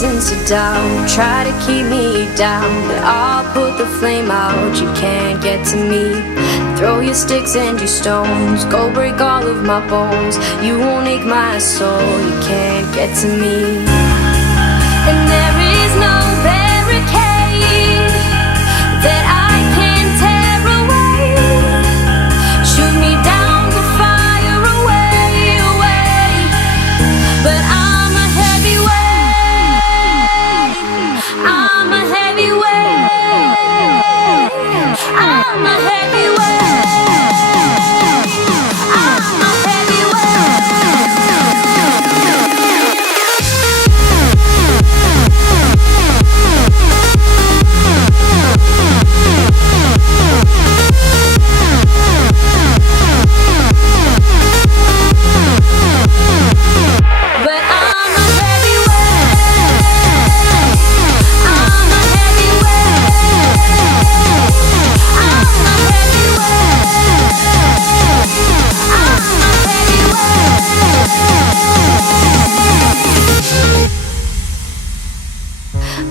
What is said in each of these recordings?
reasons to doubt, try to keep me down, but I'll put the flame out. You can't get to me. Throw your sticks and your stones, go break all of my bones. You won't ache my soul, you can't get to me. And there is no barricade that I can tear away. Shoot me down the fire away, away. But I'm a heavyweight, I'm a heavyweight, I'm a heavyweight.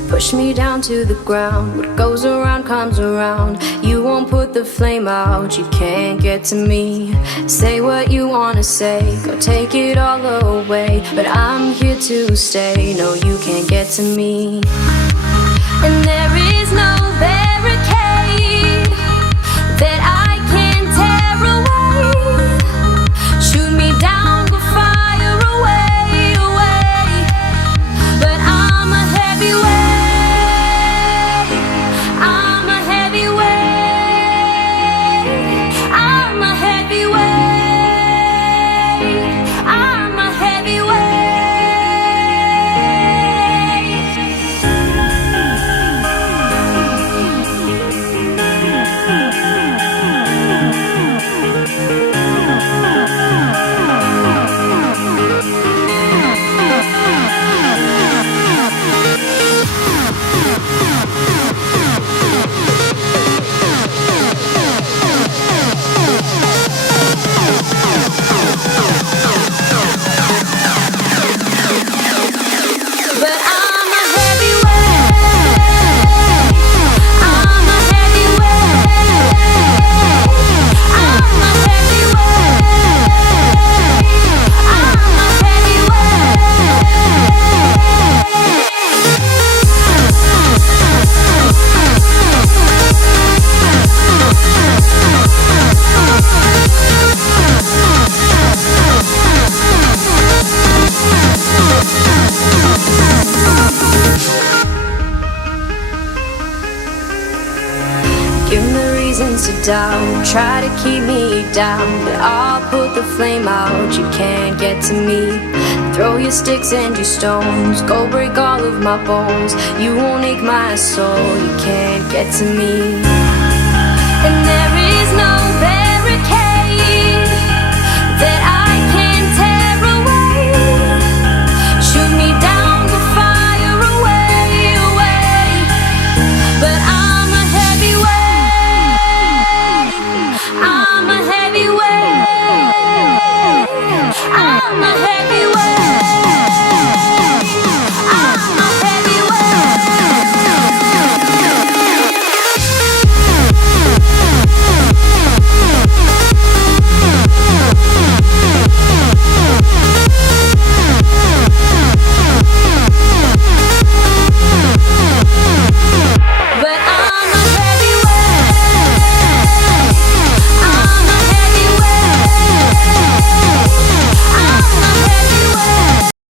Push me down to the ground. What goes around comes around. You won't put the flame out, you can't get to me. Say what you wanna say, go take it all away, but I'm here to stay. No, you can't get to me. And there is no barricade that I can tear away. Shoot me down, go fire away, away. But I'm a heavyweight, to doubt, try to keep me down, but I'll put the flame out. You can't get to me. Throw your sticks and your stones, go break all of my bones. You won't ache my soul, you can't get to me. And there